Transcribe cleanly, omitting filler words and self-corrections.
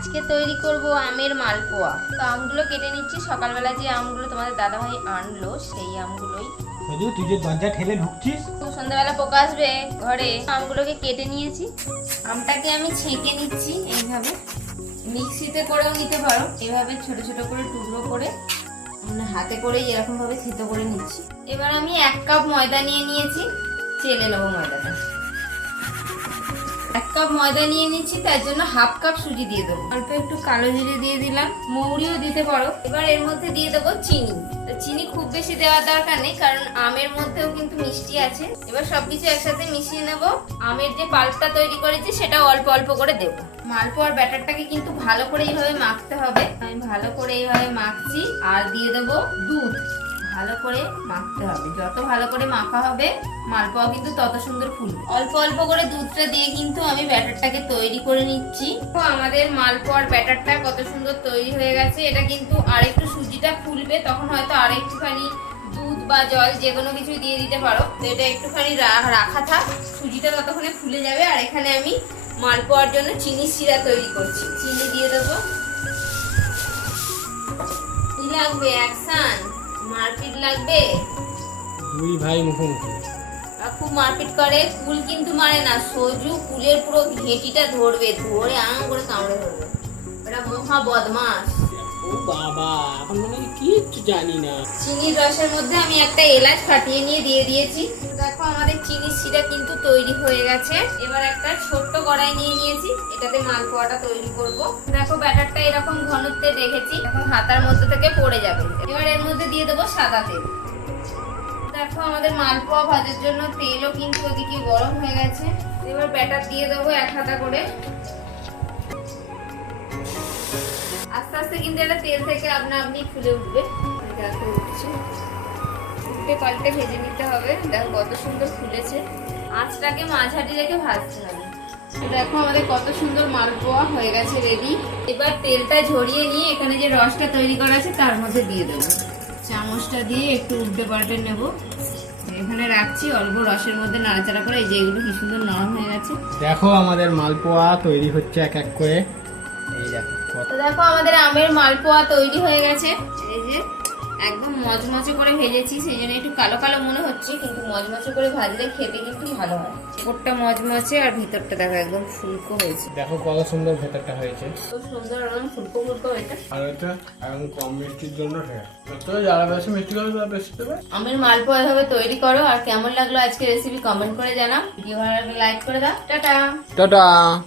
আজকে তৈরি করব আমের মালপোয়া। তো আমগুলো কেটে নিচ্ছি। সকালবেলা যে আমগুলো তোমাদের দাদাভাই আনলো সেই আমগুলোই। তুই যে দরজা ঠেলে ঢুকছিস, সন্ধ্যাবেলা পোকা আসবে ঘরে। আমগুলোকে কেটে নিয়েছি। আমটাকে আমি ছেঁকে নিচ্ছি এইভাবে। মিক্সিতে করেও নিতে পারো। এইভাবে ছোট ছোট করে টুকরো করে হাতে করে এরকম ভাবে থেতো করে নিচ্ছি। এবার আমি 1 কাপ ময়দা নিয়ে নিয়েছি। চেলে নেবো ময়দাটা। 1 কাপ ময়দা নিয়ে নিচ্ছি, তার জন্য 1/2 কাপ সুজি দিয়ে দেবো। অল্প একটু কালো জিরে দিয়ে দিলাম, মৌরিও দিতে পারো। এবার এর মধ্যে দিয়ে দেবো চিনি। চিনি খুব বেশি দেওয়ার দরকার নেই, কারণ আমের মধ্যেও কিন্তু মিষ্টি আছে। এবার সবকিছু একসাথে মিশিয়ে নেব। আমের যে পাল্পটা তৈরি করেছি সেটা অল্প অল্প করে দেবো। মালপোয়ার ব্যাটারটাকে কিন্তু ভালো করে এইভাবে মাখতে হবে। আমি ভালো করে এইভাবে মাখছি। আর দিয়ে দেবো দুধ। ভালো করে মাখতে হবে। যত ভালো করে মাখা হবে মালপোয়া কিন্তু তত সুন্দর ফুলবে। অল্প অল্প করে দুধটা দিয়ে কিন্তু আমি ব্যাটারটাকে তৈরি করে নিচ্ছি। তো আমাদের মালপোয়ার ব্যাটারটা কত সুন্দর তৈরি হয়ে গেছে। এটা কিন্তু আরেকটু সুজিটা ফুলবে, তখন হয়তো আরেকটুখানি দুধ বা জল যে কোনো কিছু দিয়ে দিতে পারো। তো এটা একটুখানি রাখা থাক, সুজিটা ততক্ষণে ফুলে যাবে। আর এখানে আমি মালপোয়ার জন্য চিনি শিরা তৈরি করছি। চিনি দিয়ে দেবো। কি লাগবে? অ্যাকশন। মারপিট লাগবে। দুই ভাই মুখোমুখি। খুব মারপিট করে। কুল কিন্তু মারে না, সজু কুলের পুরো ঘেঁটিটা ধরবে, ধরে আং করে কামড়ে ধরবে। এটা মহা বদমাস। ও বাবা, এখন মনে হয় কিচ্ছু জানি না। চিনির রসের মধ্যে আমি একটা এলাচ ফাটিয়ে নিয়ে দিয়ে দিয়েছি। দেখো আমাদের চিনির শিরা কিন্তু তৈরি হয়ে গেছে। এবার একটা ছোট্ট কড়াই নিয়ে নিয়েছি, এটাতে মালপোয়াটা তৈরি করব। দেখো ব্যাটারটা এরকম ঘনত্বে রেখেছি, এখন হাতার মধ্যে থেকে পড়ে যাবে। এবার এর মধ্যে দিয়ে দেবো সাদা তেল। দেখো আমাদের মালপোয়া ভাজার জন্য তেলও কিন্তু ওদিকে গরম হয়ে গেছে। এবার ব্যাটার দিয়ে দেবো 1 হাতা করে। আস্তে আস্তে কিন্তু এটা তেল থেকে আপনি ফুলে উঠবে। দেখো উঠছে, উল্টে পাল্টে ভেজে নিতে হবে। দেখো কত সুন্দর ফুলেছে। আঁচটাকে মাঝারি রেখে ভাজতে হবে। দেখো আমাদের কত সুন্দর মালপোয়া হয়ে গেছে রেডি। এবার তেলটা ঝরিয়ে নিয়ে এখানে যে রসটা তৈরি করা আছে তার মধ্যে দিয়ে দেবো। চামচটা দিয়ে একটু উল্টে পাল্টে নেবো। এখানে রাখছি অল্প রসের মধ্যে নাড়াচাড়া করে। এই যে এগুলো কি সুন্দর নরম হয়ে গেছে। দেখো আমাদের মালপোয়া তৈরি হচ্ছে এক এক করে। এই দেখো, তো দেখো আমাদের আমের মালপোয়া তৈরি হয়ে গেছে। এই যে একদম মচমচে করে ভেজেছি, সেই জন্য একটু কালো কালো মনে হচ্ছে, কিন্তু মচমচে করে ভাজলে খেতে কিন্তু ভালো হয়। উপরটা মচমচে আর ভিতরটা দেখো একদম ফুলকো হয়েছে। দেখো কত সুন্দর ভেতরটা হয়েছে। খুব সুন্দর একদম ফুলকো ফুলকো হয়েছে। আর এটা এখন কম মিষ্টির জন্য তো যারা বেশি মিষ্টি করবে তারা বেশি দেবে। আমের মালপোয়া এভাবে তৈরি করো। আর কেমন লাগলো আজকে রেসিপি কমেন্ট করে জানাও। ভিডিও ভালো লাগলে লাইক করে দাও। টাটা। টাটা।